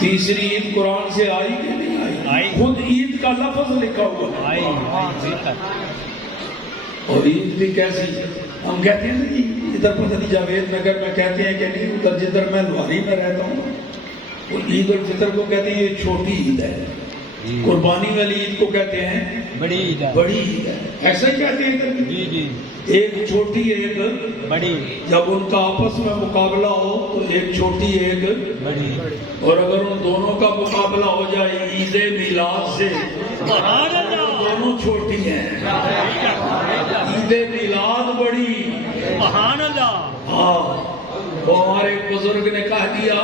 تیسری عید قرآن سے آئی کہ نہیں آئی؟ خود عید کا لفظ لکھا ہوا ہے۔ اور عید بھی کیسی، ہم کہتے ہیں نا جی ادھر پتہ نہیں جاوید نگر میں کہتے ہیں کہ نہیں، ادھر جدھر میں لوہاری میں رہتا ہوں وہ عید الفطر کو کہتے ہیں یہ چھوٹی عید ہے، قربانی والی عید کو کہتے ہیں بڑی عید ہے، بڑی عید ہے، ایسا ہی کہتے ہیں ادھر۔ جی جی، ایک چھوٹی ایک بڑی، جب ان کا آپس میں مقابلہ ہو تو ایک چھوٹی ایک بڑی، اور اگر ان دونوں کا مقابلہ ہو جائے عید میلاد سے، سبحان اللہ، دونوں چھوٹی ہیں، عید میلاد بڑی، سبحان اللہ۔ ہاں وہ ہمارے بزرگ نے کہہ دیا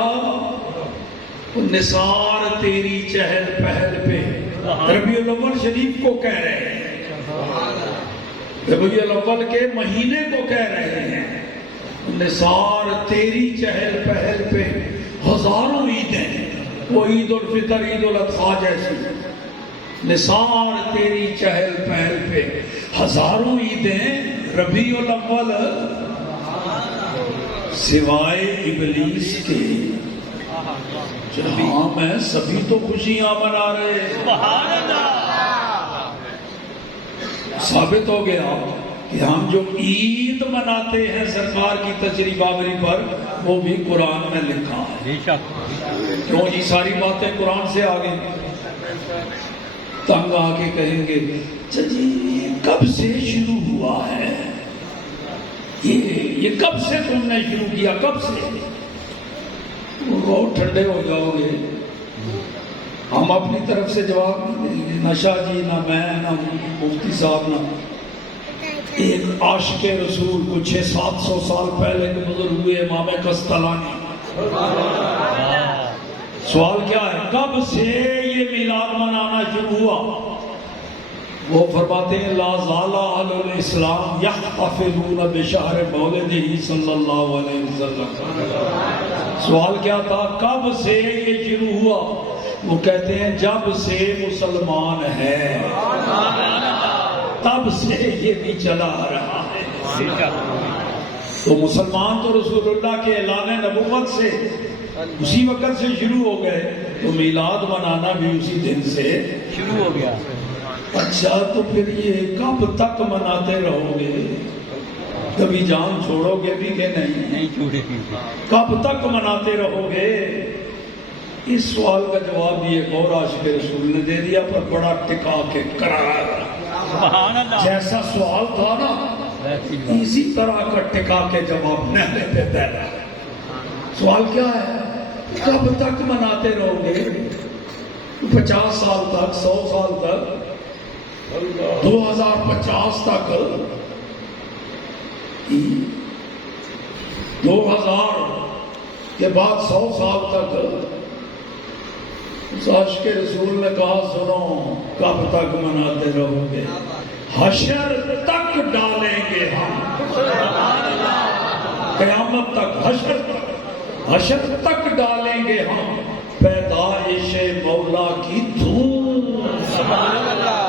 نثار تیری چہل پہل پہ، ربیع الاول شریف کو کہہ رہے ہیں، ربیع الاول کے مہینے کو کہہ رہے ہیں، نثار تیری چہل پہل پہ ہزاروں عیدیں، وہ عید الفطر عید الاضحیٰ جیسی، نثار تیری چہل پہل پہ ہزاروں عیدیں، ربیع الاول سوائے ابلیس کے جہاں میں سبھی تو خوشیاں منا رہے ہیں۔ سبحان اللہ، ثابت ہو گیا کہ ہم جو عید مناتے ہیں سرکار کی تشریف آوری پر وہ بھی قرآن میں لکھا ہے۔ بے شک، کیوں یہ ساری باتیں قرآن سے آگے تنگ آ کے کہیں گے اچھا جی یہ کب سے شروع ہوا ہے، یہ کب سے تم نے شروع کیا، کب سے؟ بہت ٹھنڈے ہو جاؤ گے، ہم اپنی طرف سے جواب نہیں دیں گے، نہ شاہ جی نہ میں نہ مفتی صاحب نہ ایک عاشق رسول کو 600-700 سال پہلے کے بزرگ ہوئے امام قسطلانی، سوال کیا ہے کب سے یہ میلاد منانا شروع ہوا؟ وہ فرماتے ہیں لا زال اہل الاسلام یحتفلون بشہر مولدہ صلی اللہ علیہ وسلم۔ سوال کیا تھا کب سے یہ شروع ہوا؟ وہ کہتے ہیں جب سے مسلمان ہے تب سے یہ بھی چلا آ رہا ہے۔ تو مسلمان تو رسول اللہ کے اعلان نبوت سے اسی وقت سے شروع ہو گئے، تو میلاد منانا بھی اسی دن سے شروع ہو گیا۔ اچھا تو پھر یہ کب تک مناتے رہو گے؟ کبھی جان چھوڑو گے بھی کہ نہیں؟ نہیں چھوڑے گی۔ کب تک مناتے رہو گے؟ اس سوال کا جواب بھی ایک اور عاشق رسول نے دے دیا، پر بڑا ٹکا کے قرار، سبحان اللہ، جیسا سوال تھا نا اسی طرح کا ٹکا کے جواب میں دیتے تھے۔ سوال کیا ہے کب تک مناتے رہو گے؟ 50 سال تک، 100 سال تک، 2050 تک، 2000 کے بعد 100 سال تک؟ اس عاشق رسول نے کہا سنو کب تک مناتے رہو گے؟ حشر تک ڈالیں گے ہم، قیامت تک، حشر تک ڈالیں گے ہم پیدائش مولا کی دھوم۔ سبحان اللہ،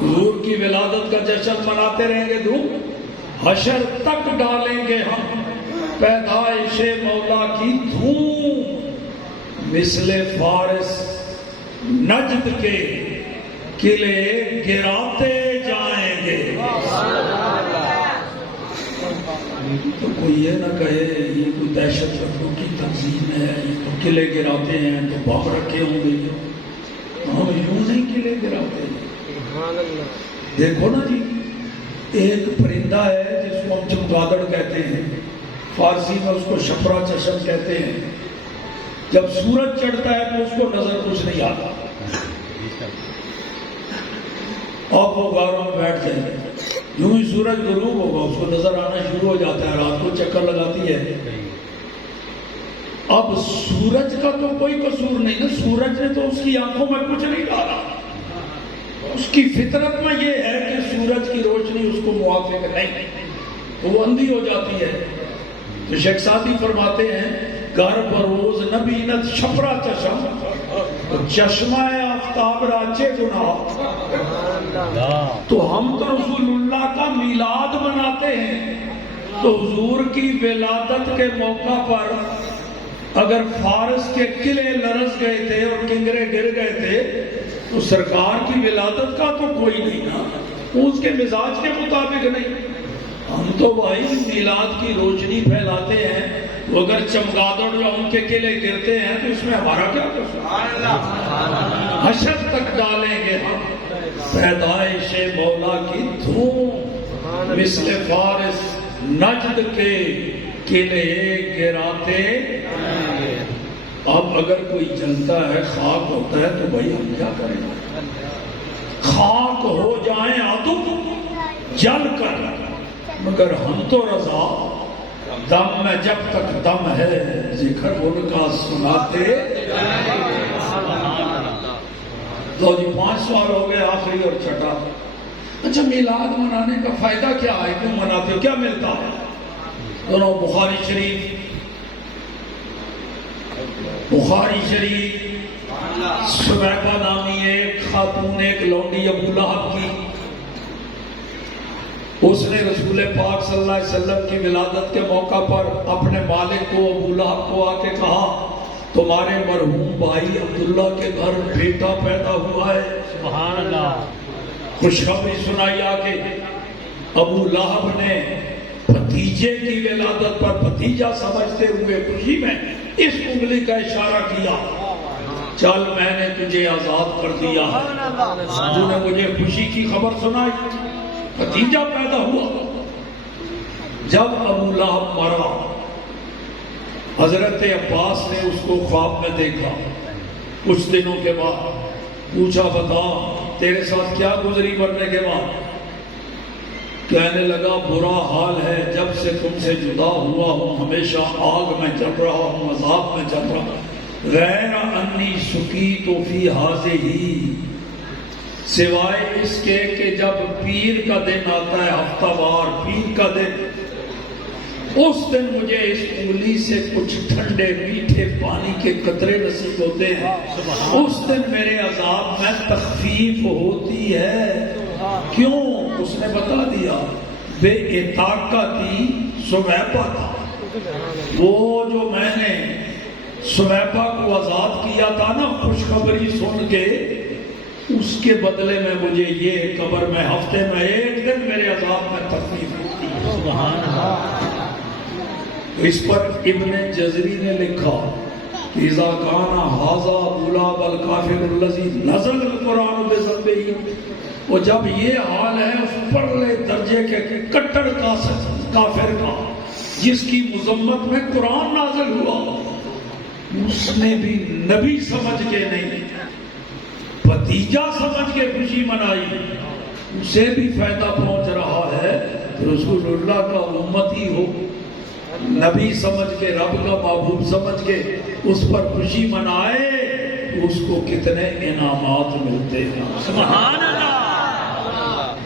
حضور کی ولادت کا جشن مناتے رہیں گے دھوم، حشر تک ڈالیں گے ہم پیدائش مولا کی دھوم، مثل فارس نجد کے قلعے گراتے جائیں گے۔ تو کوئی یہ نہ کہے یہ کوئی دہشت گردوں کی تنظیم ہے، یہ تو قلعے گراتے ہیں تو بم رکھے ہوں گے، ہم یوں نہیں قلعے گراتے۔ دیکھو نا جی ایک پرندہ ہے جس کو ہم چمگادڑ کہتے ہیں، فارسی میں اس کو شپرا چشم کہتے ہیں، جب سورج چڑھتا ہے تو اس کو نظر کچھ نہیں آتا، آپ وہ غاروں میں بیٹھ جائیں گے، یوں ہی سورج غروب ہوگا اس کو نظر آنا شروع ہو جاتا ہے، رات کو چکر لگاتی ہے۔ اب سورج کا تو کوئی قصور نہیں نا، سورج نے تو اس کی آنکھوں میں کچھ نہیں ڈالا، اس کی فطرت میں یہ ہے کہ سورج کی روشنی اس کو موافق نہیں، تو وہ اندھی ہو جاتی ہے۔ تو شیخ سعدی فرماتے ہیں گر بروز نبینت شپرا چشم چشمہ آفتاب راچے گناہ۔ تو ہم تو رسول اللہ کا میلاد مناتے ہیں، تو حضور کی ولادت کے موقع پر اگر فارس کے قلعے لرز گئے تھے اور کنگرے گر گئے تھے تو سرکار کی ولادت کا تو کوئی نہیں نا، وہ اس کے مزاج کے مطابق نہیں۔ ہم تو بھائی میلاد کی روشنی پھیلاتے ہیں، تو اگر چمگادڑ یا ان کے قلعے گرتے ہیں تو اس میں ہمارا کیا قصور؟ حشر تک ڈالیں گے ہم پیدائش مولا کی دھوم، مثل فارس نجد کے قلعے گراتے۔ اب اگر کوئی جلتا ہے، خاک ہوتا ہے، تو بھائی ہم کیا کریں؟ خاک ہو جائیں عدو جل کر، مگر ہم تو رضا دم میں جب تک دم ہے ذکر ان کا سناتے۔ تو جی 5 سوال ہو گئے، آخری اور چھٹا۔ اچھا، میلاد منانے کا فائدہ کیا ہے؟ کیوں مناتے ہو؟ کیا ملتا ہے؟ دونوں بخاری شریف سویبہ نامی ایک خاتون، ایک لونڈی ابو لہب کی، اس نے رسول پاک صلی اللہ علیہ وسلم کی ولادت کے موقع پر اپنے مالک کو ابو لہب کو آ کے کہا تمہارے مرحوم بھائی عبداللہ کے گھر بیٹا پیدا ہوا ہے، سبحان اللہ۔ خوشخبری سنائی آ کے ابو لہب نے بھتیجے کی ولادت پر بھتیجا سمجھتے ہوئے خوشی میں اس انگلی کا اشارہ کیا، چل میں نے تجھے آزاد کر دیا ہے۔ تو نے مجھے خوشی کی خبر سنائی، بھتیجا پیدا ہوا۔ جب ابو لہب مرا، حضرت عباس نے اس کو خواب میں دیکھا، کچھ دنوں کے بعد پوچھا بتا تیرے ساتھ کیا گزری مرنے کے بعد؟ کہنے لگا برا حال ہے، جب سے تم سے جدا ہوا ہوں ہمیشہ آگ میں جل رہا ہوں، عذاب میں جل رہا ہوں، غیر انی سکیت فی ہذہ، سوائے اس کے کہ جب پیر کا دن آتا ہے، ہفتہ وار پیر کا دن، اس دن مجھے اس انگلی سے کچھ ٹھنڈے میٹھے پانی کے قطرے نصیب ہوتے ہیں، اس دن میرے عذاب میں تخفیف ہوتی ہے۔ کیوں؟ اس نے بتا دیا، بے اطاقتی سویبہ تھا، وہ جو میں نے سویبہ کو آزاد کیا تھا نا خوشخبری سن کے، اس کے بدلے میں مجھے یہ قبر میں ہفتے میں ایک دن میرے عذاب میں تخفیف ہوتی ہے۔ سبحان اللہ۔ اس پر ابن جزری نے لکھا اذا کان ھذا غلاب الکافر الذی نزل القرآن بذنبہ، اور جب یہ حال ہے اس پرلے درجے کے کٹڑ کافر کا جس کی مذمت میں قرآن نازل ہوا، اس نے بھی نبی سمجھ کے نہیں بھتیجا سمجھ کے خوشی منائی، اسے بھی فائدہ پہنچ رہا ہے کہ رسول اللہ کا امتی ہو، نبی سمجھ کے، رب کا محبوب سمجھ کے اس پر خوشی منائے، اس کو کتنے انعامات ملتے ہیں۔ سبحان اللہ۔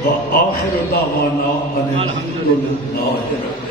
وآخر دعوانا ان الحمد للہ رب العالمین۔